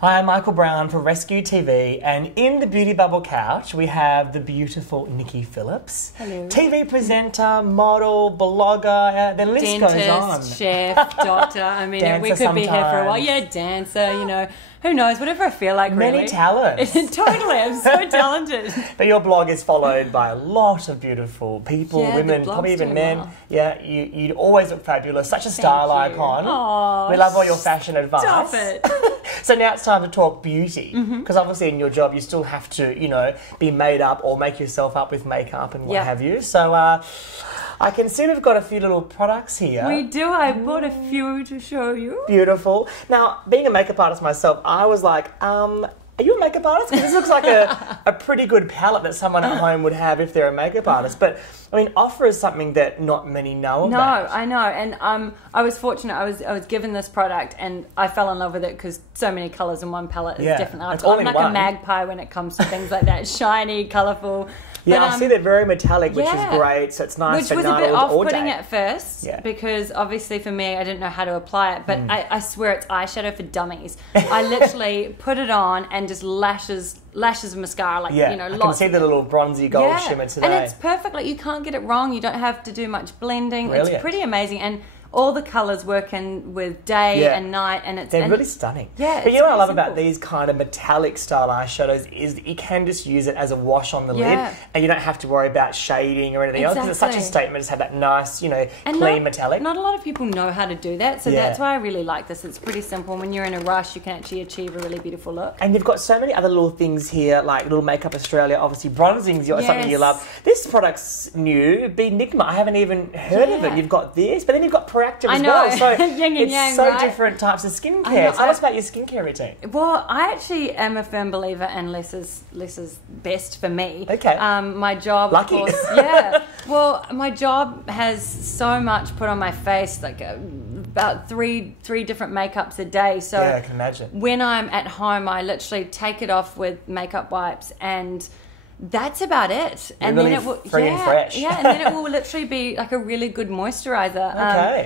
Hi, I'm Michael Brown from RESCU TV, and in the Beauty Bubble couch we have the beautiful Nikki Phillips. Hello. TV presenter, model, blogger, the list Dentist, goes on. chef, doctor. I mean, we could be here for a while. Yeah, dancer, you know. Who knows? Whatever I feel like, really. Many talents. Totally, I'm so talented. But your blog is followed by a lot of beautiful people, women, probably even men. Well. Yeah, you always look fabulous. Such a style icon. Aww, we love all your fashion advice. Stop it. So now it's time to talk beauty, because obviously in your job you still have to, you know, be made up or make yourself up with makeup and what have you. So I can see we've got a few little products here. We do. I bought a few to show you. Beautiful. Now, being a makeup artist myself, I was like, are you a makeup artist? Because this looks like a pretty good palette that someone at home would have if they're a makeup artist. But, I mean, offer is something that not many know about. No, I know. And I was fortunate. I was given this product and I fell in love with it because so many colours in one palette is different. I'm like a magpie when it comes to things like that. Shiny, colourful. Yeah, but, I see they're very metallic, which is great. So it's nice which for was night a bit all off-putting day. at first because obviously for me I didn't know how to apply it, but I swear it's eyeshadow for dummies. I literally put it on and just lashes of mascara, like you know, I can see the little bronzy gold shimmer today. And it's perfect. Like you can't get it wrong. You don't have to do much blending. Brilliant. It's pretty amazing. And all the colours work in with day and night, and they're really stunning. Yeah, but you know what I love about these kind of metallic style eyeshadows is that you can just use it as a wash on the lid, and you don't have to worry about shading or anything else because it's such a statement. Just have that nice, you know, clean metallic. Not a lot of people know how to do that, so that's why I really like this. It's pretty simple. When you're in a rush, you can actually achieve a really beautiful look. And you've got so many other little things here, like Little Makeup Australia. Obviously, bronzing's something you love. This product's new, Benigma. I haven't even heard of it. You've got this, but then you've got Proactive as well. So yin and yang, so different types of skincare. So tell us about your skincare routine. Well, I actually am a firm believer in less is best for me. Okay. My job, lucky. Of course, well, my job has so much put on my face, like about three different makeups a day. So I can imagine. When I'm at home, I literally take it off with makeup wipes and that's about it. And really then it will free and fresh. And then it will literally be like a really good moisturizer.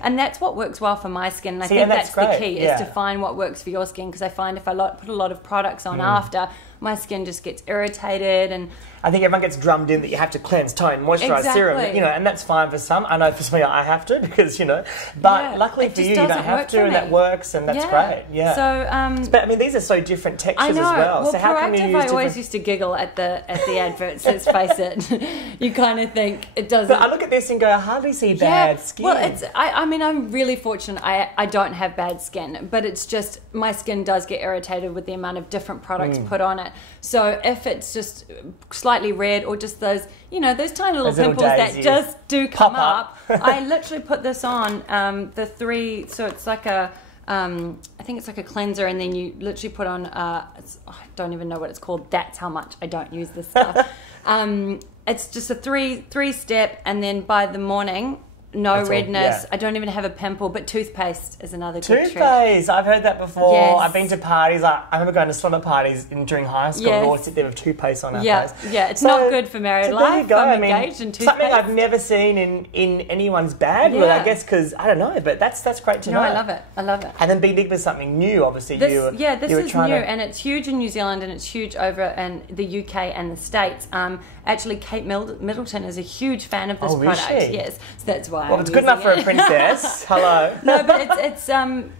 And that's what works well for my skin. And I think that's the key is to find what works for your skin, because I find if I put a lot of products on after, my skin just gets irritated. And I think everyone gets drummed in that you have to cleanse, tone, moisturise, serum, you know, and that's fine for some. I know for me I have to because, you know, but luckily for you don't have to, and that works, and that's great. Yeah. So, but I mean, these are so different textures as well. Well, so how come you use I always used to giggle at the adverts. Let's face it, you kind of think it doesn't. But I look at this and go, I hardly see bad skin. Well, I mean, I'm really fortunate. I don't have bad skin, but it's just my skin does get irritated with the amount of different products put on it. So if it's just slightly red or just those, you know, those tiny little pimples that just do come up, I literally put this on the three. So it's like a, I think it's like a cleanser, and then you literally put on. I don't even know what it's called. That's how much I don't use this stuff. It's just a three step, and then by the morning, no redness. I don't even have a pimple, but toothpaste is another good trick. Toothpaste, I've heard that before. Yes. I've been to parties. I remember going to slumber parties during high school. We'd always sit there with toothpaste on our face. Yeah, it's not good for married life. There you go. I'm engaged in toothpaste. Something I've never seen in anyone's bag. Well, I guess because I don't know, but that's great to know. No, I love it. I love it. And then Benigma's something new. Obviously, this is new, and it's huge in New Zealand, and it's huge over in the UK and the States. Actually, Kate Middleton is a huge fan of this product. Yes, so that's why. Well, it's good enough for a princess. Hello. No, but it's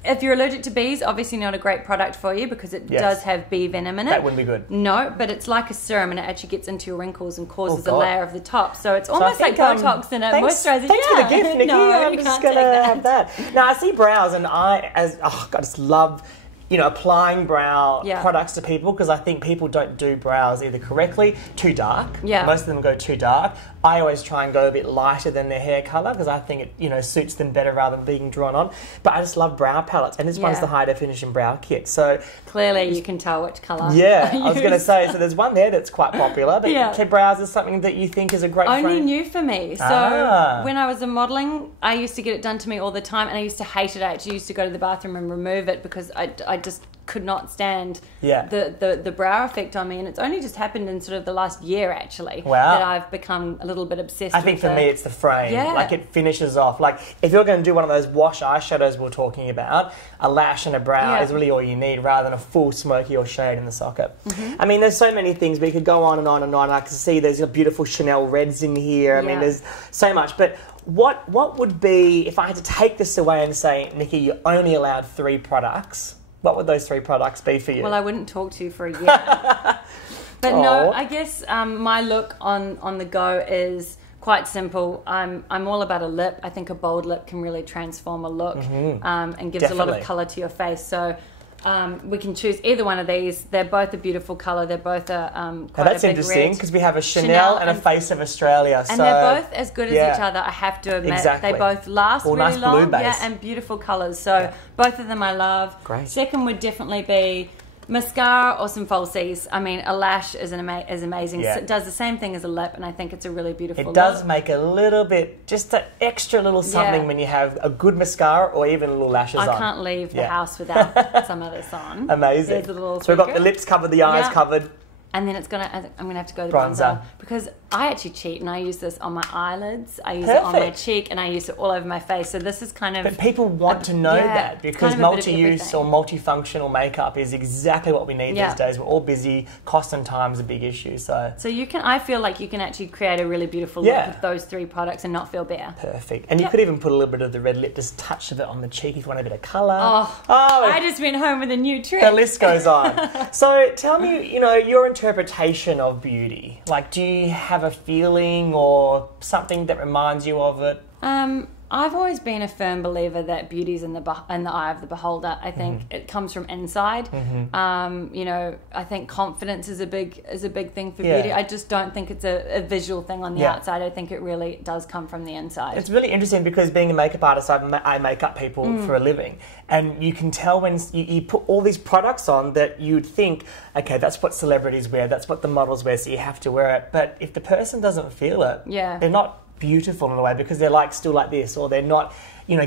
if you're allergic to bees, obviously not a great product for you because it does have bee venom in it. That wouldn't be good. No, but it's like a serum, and it actually gets into your wrinkles and causes a layer of the top. So it's almost like Botox and a moisturizer. Thanks for the gift, Nikki. No, I'm just going to have that. Now, I see brows, and I just love, you know, applying brow products to people, because I think people don't do brows either correctly, too dark. Most of them go too dark. I always try and go a bit lighter than their hair colour because I think it, you know, suits them better rather than being drawn on. But I just love brow palettes, and this one's the high definition brow kit. So clearly you can tell which colour. Yeah, I was going to say, so there's one there that's quite popular, but brows is something that you think is a great Only new for me. So when I was in modelling, I used to get it done to me all the time, and I used to hate it. I actually used to go to the bathroom and remove it because I just could not stand the brow effect on me, and it's only just happened in sort of the last year actually that I've become a little bit obsessed. I think for me it's the frame. Like it finishes off. Like if you're going to do one of those wash eyeshadows we're talking about, a lash and a brow is really all you need rather than a full smoky or shade in the socket. I mean, there's so many things, but you could go on and on and on. I can see there's beautiful Chanel reds in here. I mean, there's so much, but what would be, if I had to take this away and say, Nikki, you're only allowed 3 products, what would those 3 products be for you? Well, I wouldn't talk to you for a year. But no, I guess my look on the go is quite simple. I'm all about a lip. I think a bold lip can really transform a look and gives a lot of colour to your face. So we can choose either one of these. They're both a beautiful colour. They're both quite that's a big interesting because we have a Chanel and a Face of Australia. And they're both as good as each other, I have to admit. Exactly. They both last really nice long. Blue base. And beautiful colours. So both of them I love. Great. Second would definitely be mascara or some falsies. I mean, a lash is amazing. It does the same thing as a lip, and I think it's a really beautiful look. It does make a little bit, just an extra little something when you have a good mascara or even little lashes on. I can't leave the house without some of this on. Amazing. So we've got the lips covered, the eyes covered. And then I'm gonna have to go the bronzer because I actually cheat and I use this on my eyelids, I use it on my cheek, and I use it all over my face. So this is kind of. But people want to know that because kind of multi-use or multifunctional makeup is exactly what we need these days. We're all busy. Cost and time is a big issue. So you can. I feel like you can actually create a really beautiful look with those 3 products and not feel bare. Perfect. And you could even put a little bit of the red lip, just touch of it on the cheek if you want a bit of colour. I just went home with a new trick. The list goes on. So tell me, your interpretation of beauty. Like, do you have a feeling or something that reminds you of it? I've always been a firm believer that beauty's in the eye of the beholder. I think it comes from inside. I think confidence is a big thing for beauty. I just don't think it's a visual thing on the outside. I think it really does come from the inside. It's really interesting because being a makeup artist, I make up people for a living, and you can tell when you put all these products on that you'd think, okay, that's what celebrities wear, that's what the models wear, so you have to wear it. But if the person doesn't feel it, they're not beautiful in a way because they're still like this, or they're not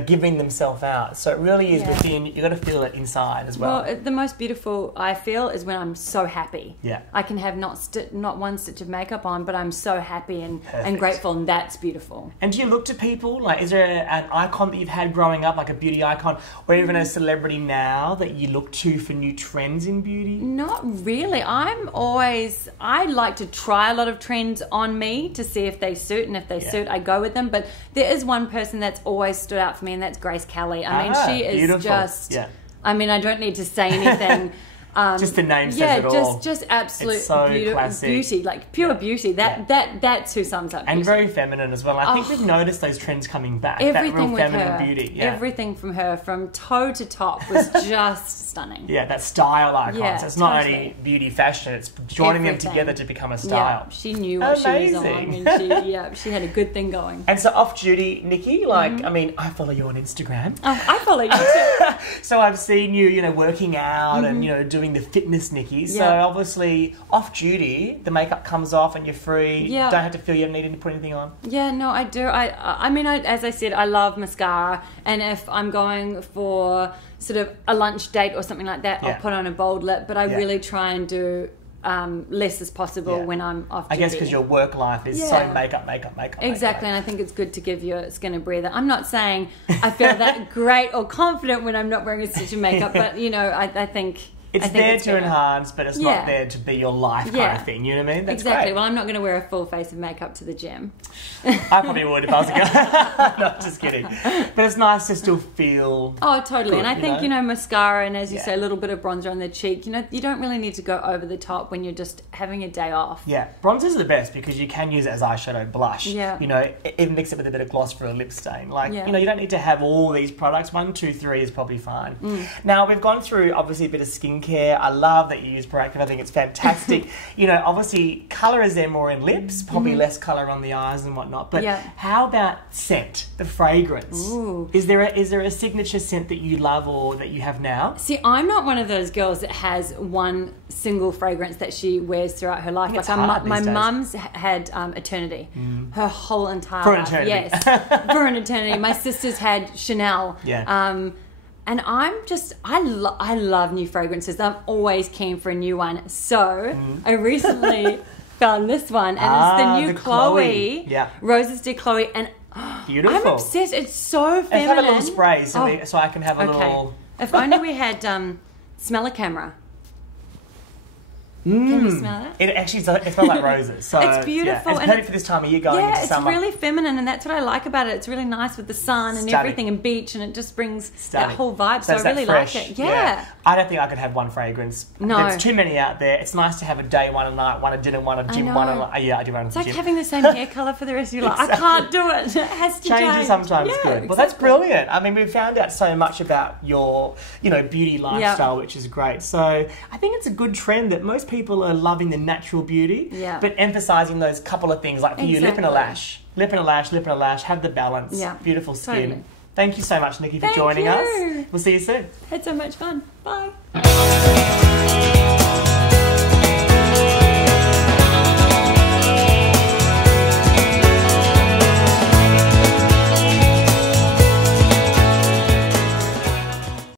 giving themselves out. So it really is within. You got to feel it inside as well. The most beautiful I feel is when I'm so happy. Yeah, I can have not one stitch of makeup on, but I'm so happy and grateful, and that's beautiful. And do you look to people is there an icon that you've had growing up, like a beauty icon, or even a celebrity now that you look to for new trends in beauty? Not really. I like to try a lot of trends on me to see if they suit, and if they suit, I go with them. But there is one person that's always stood out for me, and that's Grace Kelly. I mean, she is beautiful. Just. I mean, I don't need to say anything. Just the name says it all. Just absolute beauty, like pure beauty. That's who sums up beauty. And very feminine as well. I think we've noticed those trends coming back. Everything that real with feminine her, beauty. Yeah. Everything from her, from toe to top, was just stunning. Yeah, that style icon. So it's not only beauty fashion; it's joining them together to become a style. Yeah, she knew what she was on, and she had a good thing going. And so off duty, Nikki, I mean, I follow you on Instagram. Oh, I follow you too. So I've seen you, working out and doing the fitness, Nikki. So obviously off duty, the makeup comes off and you're free. Yeah. Don't have to feel you don't need to put anything on. Yeah, no, I do. I mean, as I said, I love mascara, and if I'm going for sort of a lunch date or something like that, I'll put on a bold lip. But I really try and do less as possible when I'm off duty. I guess because your work life is so makeup. Exactly, and I think it's good to give your skin a breather. I'm not saying I feel that great or confident when I'm not wearing a stitch of makeup, but I think. It's there to enhance, but it's not there to be your life kind of thing. You know what I mean? That's exactly. Great. Well, I'm not going to wear a full face of makeup to the gym. I probably would if I was a girl. No, just kidding. But it's nice to still feel. Oh, totally. Good, and I think mascara and, as you say, a little bit of bronzer on the cheek. You don't really need to go over the top when you're just having a day off. Yeah, bronzers are the best because you can use it as eyeshadow blush. Yeah. Even mix it with a bit of gloss for a lip stain. You don't need to have all these products. 1, 2, 3 is probably fine. Now we've gone through obviously a bit of skincare. I love that you use Proactive. I think it's fantastic. Obviously colour is there more in lips, probably less colour on the eyes and whatnot. But how about scent, the fragrance? Ooh. Is there a signature scent that you love or that you have now? See, I'm not one of those girls that has one single fragrance that she wears throughout her life. My mum's had Eternity, her whole entire for life. eternity. Yes, for an eternity. My sister's had Chanel. Yeah. And I love new fragrances. I'm always keen for a new one. So I recently found this one, and it's the new Chloe. Yeah. Roses de Chloe, and beautiful. I'm obsessed. It's so feminine. Let's have a little spray so I can have a little... If only we had smell a camera. Can you smell it? It actually it smells like roses. So it's beautiful. It's perfect for this time of year going into summer. Yeah, it's really feminine, and that's what I like about it. It's really nice with the sun and everything and beach, and it just brings that whole vibe. So I really like it. Yeah. I don't think I could have one fragrance. No. There's too many out there. It's nice to have a day, one a night, one a dinner, one a gym, one a... Yeah, I do run It's to the gym. It's like having the same hair colour for the rest of your life. Exactly. I can't do it. It has to change. Change is sometimes good. Exactly. Well, that's brilliant. I mean, we've found out so much about your, beauty lifestyle, which is great. So I think it's a good trend that most people are loving the natural beauty, but emphasising those couple of things, like for you, lip and a lash. Lip and a lash, lip and a lash, have the balance. Yeah. Beautiful skin. Totally. Thank you so much, Nikki, for joining us. We'll see you soon. Had so much fun. Bye.